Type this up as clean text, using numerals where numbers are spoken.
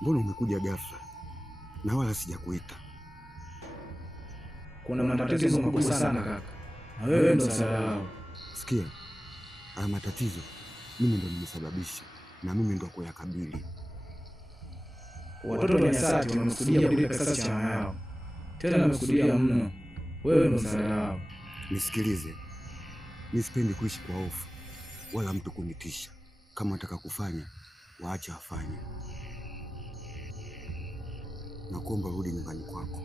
Mbona umekuja ghafla na wala sijakuita? Kuna matatizo makubwa sana kaka, na wewe ndo msaada wao. Sikia, haya matatizo mimi ndo nimesababisha na mimi ndo kuyakabili. Watoto wa Nyasati wamekusudia kulipa kisasi cha mama yao, tena wamekusudia mno. Wewe ndo msaada wao. Nisikilize, nisipendi kuishi kwa hofu wala mtu kunitisha. Kama wataka kufanya waache afanye, nakuomba rudi nyumbani kwako.